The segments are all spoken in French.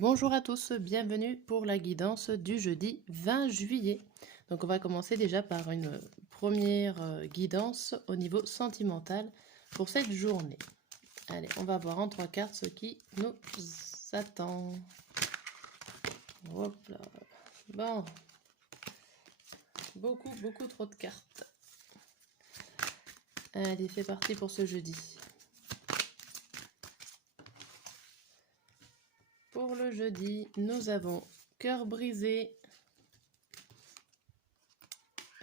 Bonjour à tous, bienvenue pour la guidance du jeudi 20 juillet. Donc on va commencer déjà par une première guidance au niveau sentimental pour cette journée. Allez, on va voir en 3 cartes ce qui nous attend. Hop là. Bon, beaucoup trop de cartes. Allez, c'est parti pour ce jeudi. Pour le jeudi, nous avons cœur brisé,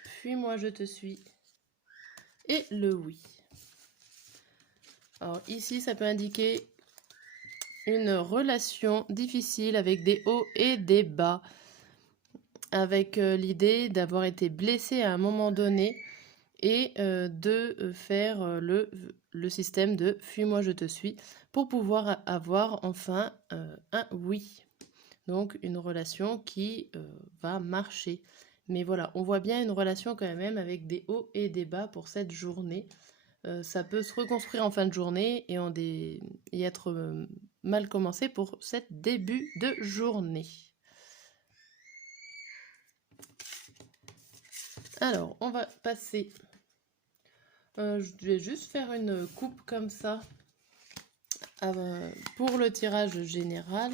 fuis-moi je te suis et le oui. Alors ici, ça peut indiquer une relation difficile avec des hauts et des bas, avec l'idée d'avoir été blessé à un moment donné et de faire le système de fuis-moi je te suis pour pouvoir avoir enfin un oui. Donc une relation qui va marcher. Mais voilà, on voit bien une relation quand même avec des hauts et des bas pour cette journée. Ça peut se reconstruire en fin de journée et être mal commencé pour cet début de journée. Alors, on va passer. Je vais juste faire une coupe comme ça pour le tirage général.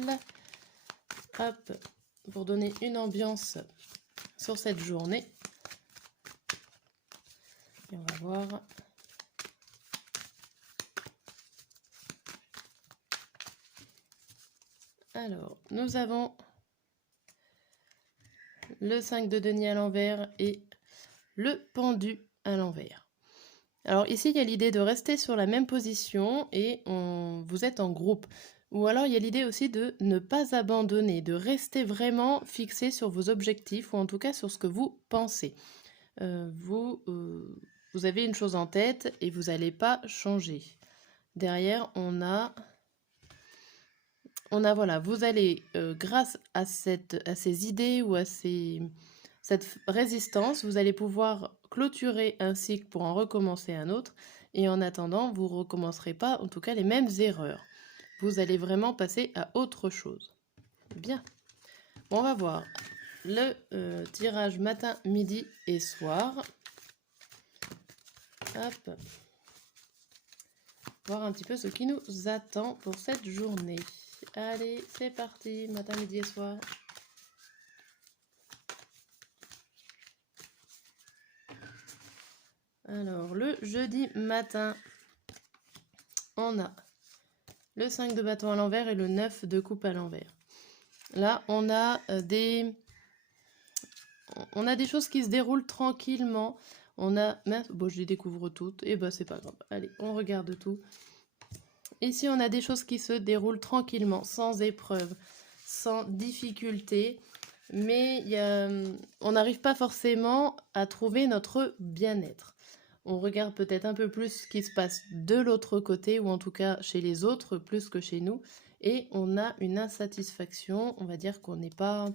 Hop, pour donner une ambiance sur cette journée. Et on va voir. Alors, nous avons le 5 de denier à l'envers et le pendu à l'envers. Alors ici, il y a l'idée de rester sur la même position et vous êtes en groupe. Ou alors, il y a l'idée aussi de ne pas abandonner, de rester vraiment fixé sur vos objectifs ou en tout cas sur ce que vous pensez. Vous avez une chose en tête et vous n'allez pas changer. Derrière, on a voilà, vous allez, grâce à ces idées ou à cette résistance, vous allez pouvoir clôturer un cycle pour en recommencer un autre. Et en attendant, vous ne recommencerez pas, en tout cas, les mêmes erreurs. Vous allez vraiment passer à autre chose. Bien. Bon, on va voir le tirage matin, midi et soir. Hop. Voir un petit peu ce qui nous attend pour cette journée. Allez, c'est parti, matin, midi et soir. Alors, le jeudi matin, on a le 5 de bâton à l'envers et le 9 de coupe à l'envers. Là, on a des choses qui se déroulent tranquillement. On a... Bon, je les découvre toutes. Et bah, c'est pas grave. Allez, on regarde tout. Ici, on a des choses qui se déroulent tranquillement, sans épreuve, sans difficulté. Mais on n'arrive pas forcément à trouver notre bien-être. On regarde peut-être un peu plus ce qui se passe de l'autre côté, ou en tout cas chez les autres, plus que chez nous. Et on a une insatisfaction, on va dire qu'on n'est pas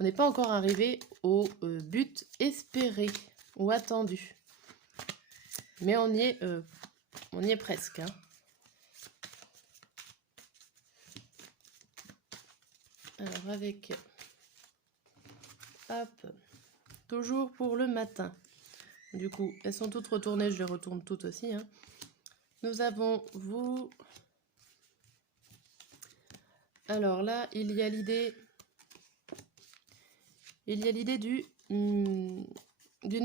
encore arrivé au but espéré ou attendu. Mais on y est presque. Hein. Alors avec... Hop, toujours pour le matin. Du coup, elles sont toutes retournées, je les retourne toutes aussi. Hein. Nous avons vous. Alors là, il y a l'idée d'une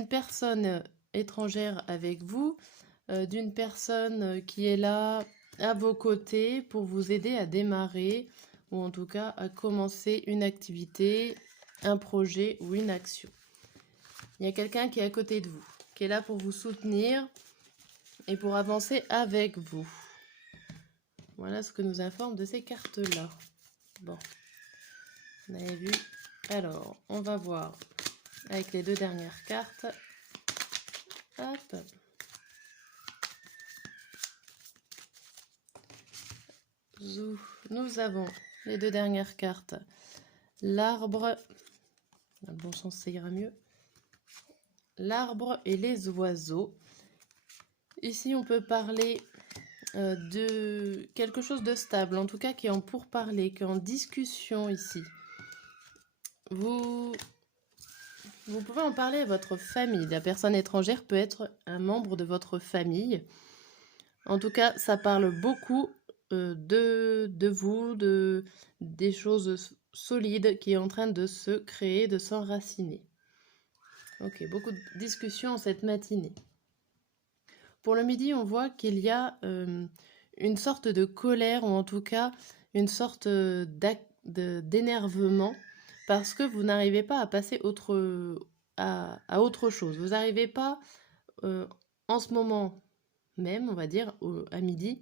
personne étrangère avec vous, d'une personne qui est là à vos côtés pour vous aider à démarrer ou en tout cas à commencer une activité, un projet ou une action. Il y a quelqu'un qui est à côté de vous, qui est là pour vous soutenir et pour avancer avec vous. Voilà ce que nous informent de ces cartes-là. Bon, on avait vu. Alors, on va voir avec les 2 dernières cartes. Hop. Nous avons les 2 dernières cartes. L'arbre, dans le bon sens ça ira mieux. L'arbre et les oiseaux. Ici, on peut parler de quelque chose de stable, en tout cas qui est en pourparlers, qui est en discussion ici. Vous pouvez en parler à votre famille. La personne étrangère peut être un membre de votre famille. En tout cas, ça parle beaucoup de vous, des choses solides qui est en train de se créer, de s'enraciner. Ok, beaucoup de discussions cette matinée. Pour le midi, on voit qu'il y a une sorte de colère, ou en tout cas une sorte d'énervement, parce que vous n'arrivez pas à passer à autre chose. Vous n'arrivez pas, en ce moment même, on va dire, à midi,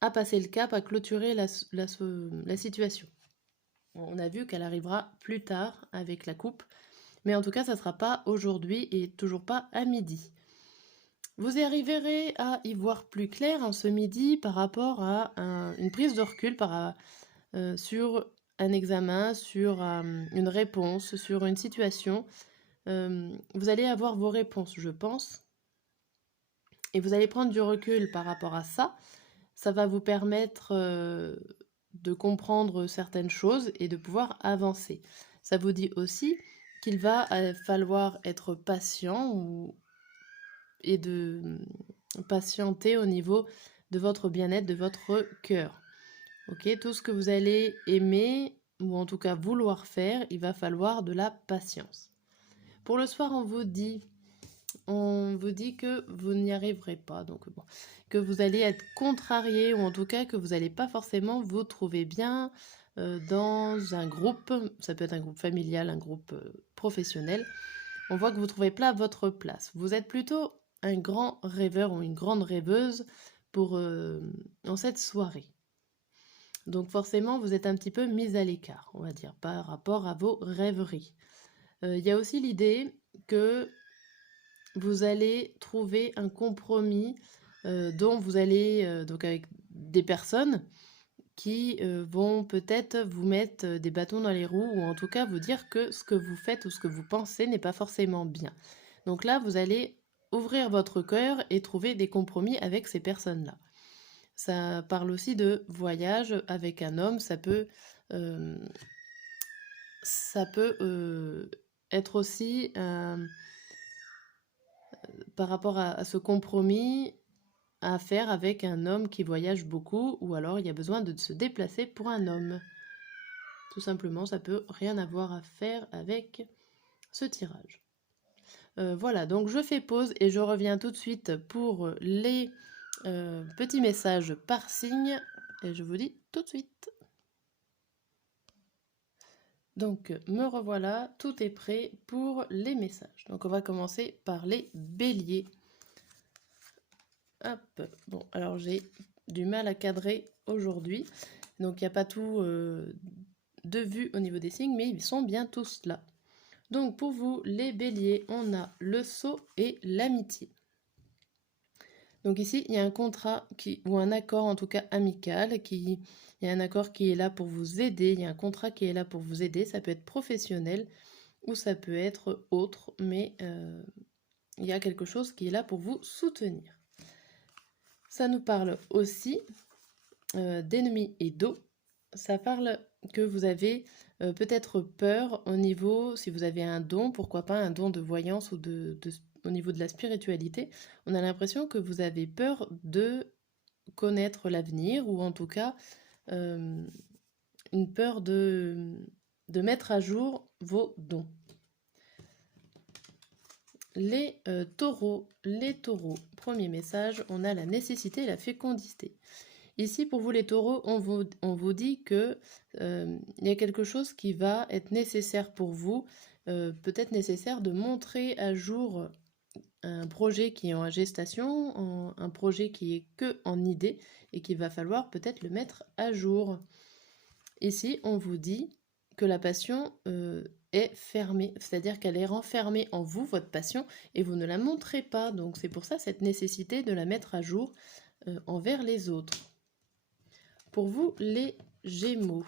à passer le cap, à clôturer la situation. On a vu qu'elle arrivera plus tard avec la coupe, mais en tout cas, ça ne sera pas aujourd'hui et toujours pas à midi. Vous arriverez à y voir plus clair en ce midi par rapport à une prise de recul sur un examen, sur une réponse, sur une situation. Vous allez avoir vos réponses, je pense, et vous allez prendre du recul par rapport à ça. Ça va vous permettre de comprendre certaines choses et de pouvoir avancer. Ça vous dit aussi qu'il va falloir être patient et de patienter au niveau de votre bien-être, de votre cœur. Ok, tout ce que vous allez aimer ou en tout cas vouloir faire, il va falloir de la patience. Pour le soir, on vous dit que vous n'y arriverez pas, donc bon, que vous allez être contrarié ou en tout cas que vous n'allez pas forcément vous trouver bien dans un groupe. Ça peut être un groupe familial, un groupe professionnel. On voit que vous ne trouvez pas votre place. Vous êtes plutôt un grand rêveur ou une grande rêveuse en cette soirée. Donc forcément, vous êtes un petit peu mis à l'écart, on va dire, par rapport à vos rêveries. Il y a aussi l'idée que vous allez trouver un compromis dont vous allez, donc avec des personnes qui vont peut-être vous mettre des bâtons dans les roues ou en tout cas vous dire que ce que vous faites ou ce que vous pensez n'est pas forcément bien. Donc là, vous allez ouvrir votre cœur et trouver des compromis avec ces personnes-là. Ça parle aussi de voyage avec un homme, ça peut être aussi par rapport à ce compromis à faire avec un homme qui voyage beaucoup ou alors il y a besoin de se déplacer pour un homme. Tout simplement, ça peut rien avoir à faire avec ce tirage. Voilà, donc je fais pause et je reviens tout de suite pour les petits messages par signe et je vous dis tout de suite. Donc me revoilà, tout est prêt pour les messages. Donc on va commencer par les béliers. Hop, bon, alors j'ai du mal à cadrer aujourd'hui, donc il n'y a pas tout de vue au niveau des signes, mais ils sont bien tous là. Donc pour vous, les béliers, on a le sceau et l'amitié. Donc ici, il y a un contrat ou un accord en tout cas amical, il y a un accord qui est là pour vous aider, il y a un contrat qui est là pour vous aider, ça peut être professionnel ou ça peut être autre, mais il y a quelque chose qui est là pour vous soutenir. Ça nous parle aussi d'ennemis et d'eau. Ça parle que vous avez peut-être peur au niveau, si vous avez un don, pourquoi pas un don de voyance ou au niveau de la spiritualité, on a l'impression que vous avez peur de connaître l'avenir ou en tout cas une peur de mettre à jour vos dons. Les taureaux, premier message, on a la nécessité et la fécondité. Ici, pour vous les taureaux, on vous dit que il y a quelque chose qui va être nécessaire pour vous, peut-être nécessaire de montrer à jour un projet qui est en gestation, un projet qui est que en idée et qu'il va falloir peut-être le mettre à jour. Ici, on vous dit que la passion est fermée, c'est-à-dire qu'elle est renfermée en vous, votre passion, et vous ne la montrez pas. Donc c'est pour ça cette nécessité de la mettre à jour envers les autres. Pour vous, les Gémeaux.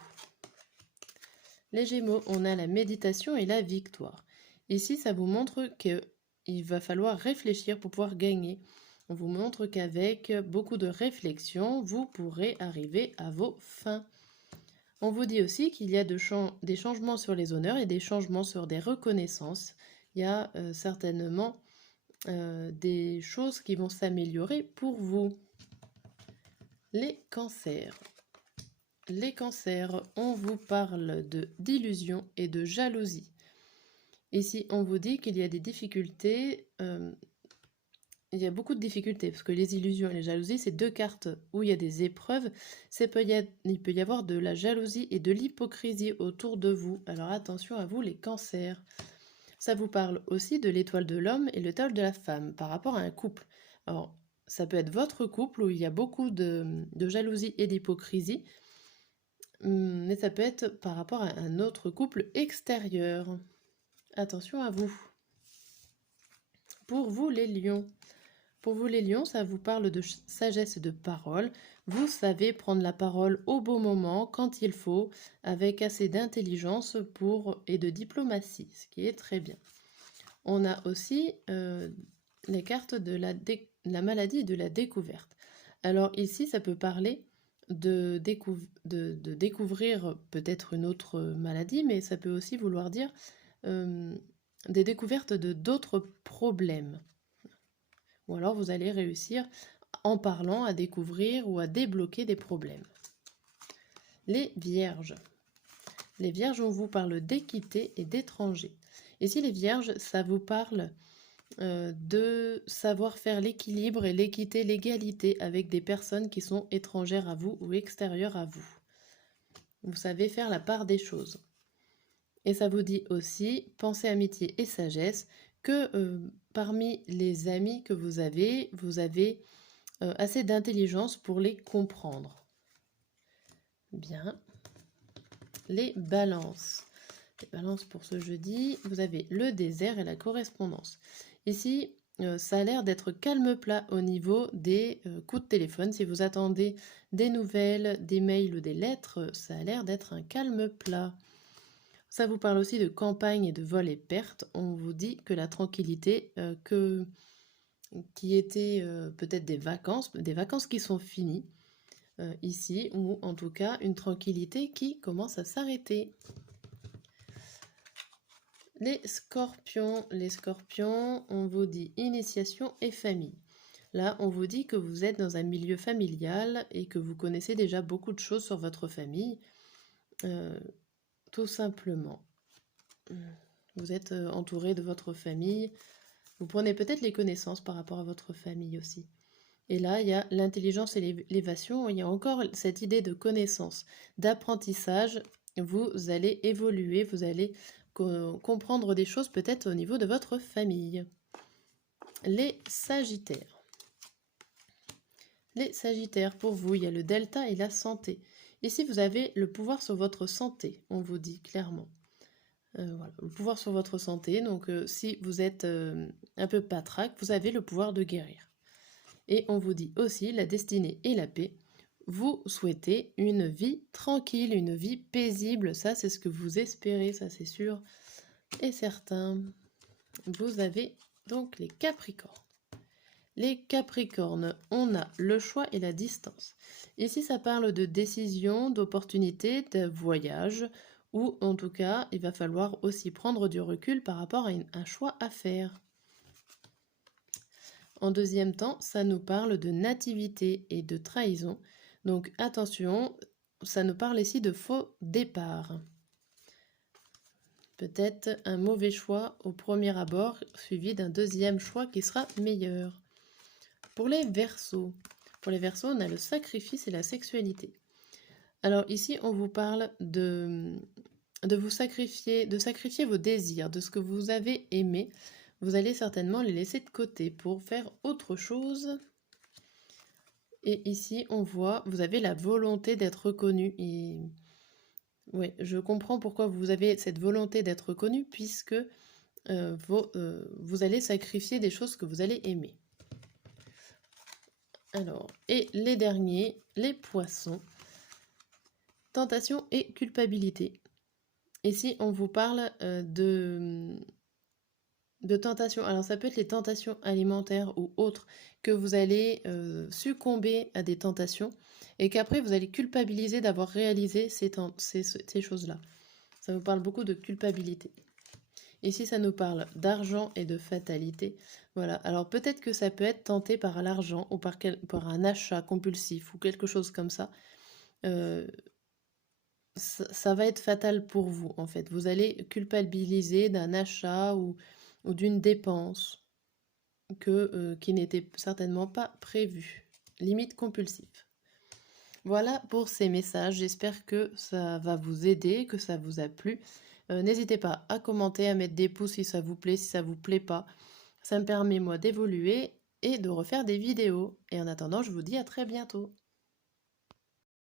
Les Gémeaux, on a la méditation et la victoire. Ici, ça vous montre qu'il va falloir réfléchir pour pouvoir gagner. On vous montre qu'avec beaucoup de réflexion, vous pourrez arriver à vos fins. On vous dit aussi qu'il y a des changements sur les honneurs et des changements sur des reconnaissances. Il y a certainement des choses qui vont s'améliorer pour vous. Les cancers. Les cancers, on vous parle d'illusion et de jalousie. Ici, on vous dit qu'il y a des difficultés, il y a beaucoup de difficultés, parce que les illusions et les jalousies, c'est deux cartes où il y a des épreuves. Il peut y avoir de la jalousie et de l'hypocrisie autour de vous. Alors attention à vous, les cancers. Ça vous parle aussi de l'étoile de l'homme et l'étoile de la femme, par rapport à un couple. Alors, ça peut être votre couple où il y a beaucoup de jalousie et d'hypocrisie, mais ça peut être par rapport à un autre couple extérieur. Attention à vous. Pour vous les lions. Pour vous les lions, ça vous parle de sagesse et de parole. Vous savez prendre la parole au bon moment, quand il faut, avec assez d'intelligence et de diplomatie, ce qui est très bien. On a aussi les cartes de la maladie et de la découverte. Alors ici, ça peut parler de découvrir peut-être une autre maladie, mais ça peut aussi vouloir dire des découvertes de d'autres problèmes. Ou alors vous allez réussir en parlant à découvrir ou à débloquer des problèmes. Les vierges. Les vierges, on vous parle d'équité et d'étranger. Ici, les vierges, ça vous parle de savoir faire l'équilibre et l'équité, l'égalité avec des personnes qui sont étrangères à vous ou extérieures à vous. Vous savez faire la part des choses. Et ça vous dit aussi, pensée, amitié et sagesse, que parmi les amis que vous avez assez d'intelligence pour les comprendre. Bien. Les balances. Les balances pour ce jeudi, vous avez le désert et la correspondance. Ici, ça a l'air d'être calme plat au niveau des coups de téléphone. Si vous attendez des nouvelles, des mails ou des lettres, ça a l'air d'être un calme plat. Ça vous parle aussi de campagne et de vol et perte. On vous dit que la tranquillité, qui étaient peut-être des vacances qui sont finies ici, ou en tout cas une tranquillité qui commence à s'arrêter. Les scorpions, on vous dit initiation et famille. Là, on vous dit que vous êtes dans un milieu familial et que vous connaissez déjà beaucoup de choses sur votre famille, tout simplement. Vous êtes entouré de votre famille. Vous prenez peut-être les connaissances par rapport à votre famille aussi. Et là, il y a l'intelligence et l'élévation. Il y a encore cette idée de connaissance, d'apprentissage. Vous allez évoluer, vous allez comprendre des choses peut-être au niveau de votre famille. Les Sagittaires. Les Sagittaires, pour vous, il y a le delta et la santé. Ici, vous avez le pouvoir sur votre santé, on vous dit clairement. Voilà, le pouvoir sur votre santé. Donc, si vous êtes un peu patraque, vous avez le pouvoir de guérir. Et on vous dit aussi la destinée et la paix. Vous souhaitez une vie tranquille, une vie paisible. Ça, c'est ce que vous espérez, ça c'est sûr et certain. Vous avez donc les Capricornes. Les Capricornes, on a le choix et la distance. Ici, ça parle de décision, d'opportunité, de voyage, ou en tout cas, il va falloir aussi prendre du recul par rapport à un choix à faire. En deuxième temps, ça nous parle de nativité et de trahison. Donc attention, ça nous parle ici de faux départ. Peut-être un mauvais choix au premier abord, suivi d'un deuxième choix qui sera meilleur. Pour les Verseaux, on a le sacrifice et la sexualité. Alors ici, on vous parle de vous sacrifier, de sacrifier vos désirs, de ce que vous avez aimé. Vous allez certainement les laisser de côté pour faire autre chose. Et ici, on voit, vous avez la volonté d'être reconnu. Et oui, je comprends pourquoi vous avez cette volonté d'être reconnu, puisque vous allez sacrifier des choses que vous allez aimer. Alors, et les derniers, les poissons. Tentation et culpabilité. Ici, on vous parle de tentations. Alors ça peut être les tentations alimentaires ou autres, que vous allez succomber à des tentations et qu'après vous allez culpabiliser d'avoir réalisé ces choses-là. Ça vous parle beaucoup de culpabilité. Ici, ça nous parle d'argent et de fatalité. Voilà, alors peut-être que ça peut être tenté par l'argent ou par un achat compulsif ou quelque chose comme ça. Ça va être fatal pour vous, en fait. Vous allez culpabiliser d'un achat ou d'une dépense qui n'était certainement pas prévue. Limite compulsif. Voilà pour ces messages. J'espère que ça va vous aider, que ça vous a plu. N'hésitez pas à commenter, à mettre des pouces si ça vous plaît, si ça vous plaît pas. Ça me permet, moi, d'évoluer et de refaire des vidéos. Et en attendant, je vous dis à très bientôt.